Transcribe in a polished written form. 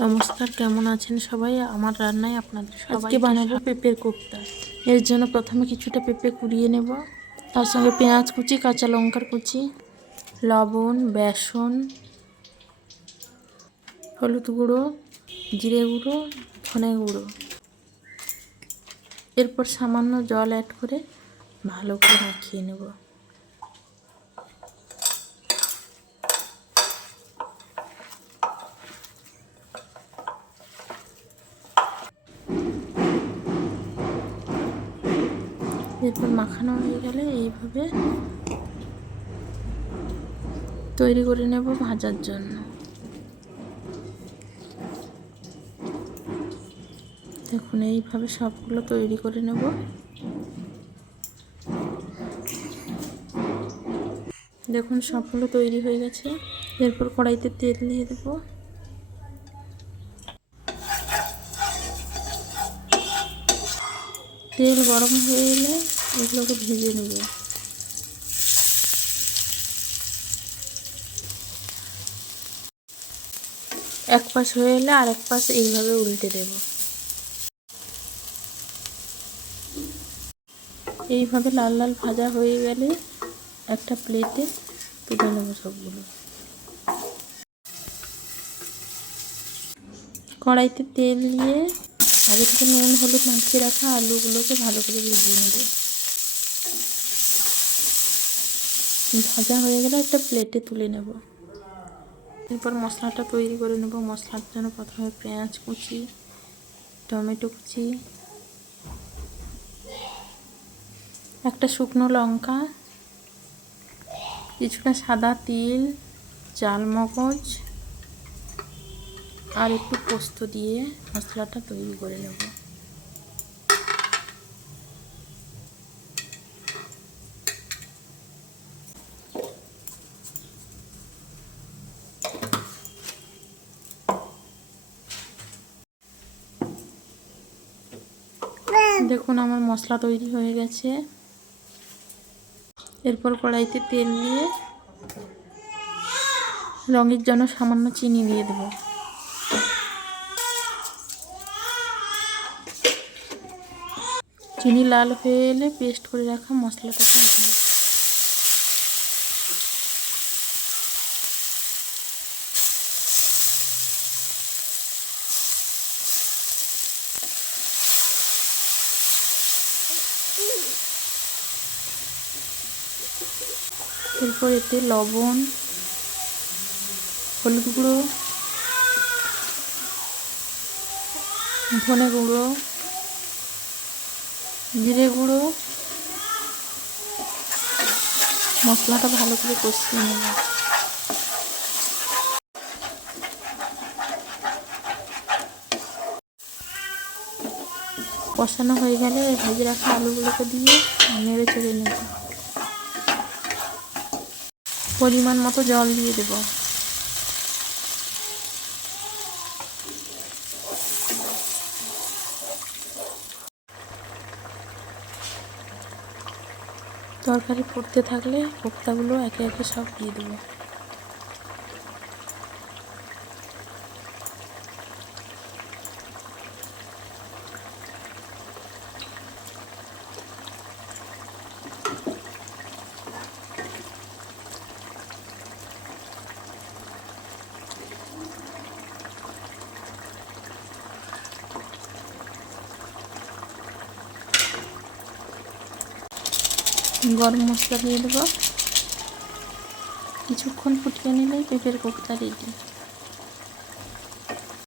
নমস্কার, কেমন আছেন সবাই? আমার রান্নায় আপনাদের আজকে বানাবো পেঁপের কোপ্তা। এর জন্য প্রথমে কিছুটা পেঁপে কুড়িয়ে নেব, তার সঙ্গে পেঁয়াজ কুচি, কাঁচা লঙ্কার কুচি, লবণ, বেসন, হলুদ গুঁড়ো, জিরে গুঁড়ো, ধনে গুঁড়ো। এরপর সামান্য জল অ্যাড করে ভালো করে মাখিয়ে নেব। এরপর মাখানো হয়ে গেলে এইভাবে তৈরি করে নেব ভাজার জন্য। দেখুন, এইভাবে সবগুলো তৈরি করে নেব। দেখুন, সবগুলো তৈরি হয়ে গেছে। এরপর কড়াইতে তেল দিয়ে দেব। তেল গরম হয়ে এলে এগুলোকে ভেজে নেব। এক পাশ হয়ে এলে আরেক পাশ এইভাবে উল্টে দেব। এইভাবে লাল লাল ভাজা হয়ে গেলে একটা প্লেটে তুলে নেব সবগুলো। কড়াইতে তেল দিয়ে আগে থেকে নুন হলুদ মাখিয়ে রাখা আলুগুলোকে ভালো করে ভেজে নেব। ভাজা হয়ে গেলে একটা প্লেটে তুলে নেব। এরপর মশলাটা তৈরি করে নেব। মশলার জন্য প্রথমে পেঁয়াজ কুচি, টমেটো কুচি, একটা শুকনো লঙ্কা, কিছুটা সাদা তিল, চালমগজ আর একটু পোস্ত দিয়ে মশলাটা তৈরি করে নেব। দেখুন, আমার মশলা তৈরি হয়ে গেছে। এরপর কড়াইতে তেল দিয়ে রঙের জন্য সামান্য চিনি দিয়ে দেব। চিনি লাল হয়ে এলে পেস্ট করে রাখা মশলাটা দিয়ে দেব। এরপর এতে লবণ, হলুদ গুঁড়ো, ধনে গুঁড়ো, জিরে গুঁড়ো, মশলাটা ভালো করে কষিয়ে নেব। কষানো হয়ে গেলে ভেজে রাখা আলুগুলোকে দিয়ে নেড়ে চেড়ে নেব। পরিমাণ মতো জল দিয়ে দেব। তরকারি ফুটতে থাকলে কোপ্তাগুলো একে একে সব দিয়ে দেবো। গরম মশলা দিয়ে দেবো। কিছুক্ষণ ফুটিয়ে নিলেই পেঁপের কোপ্তা রেডি।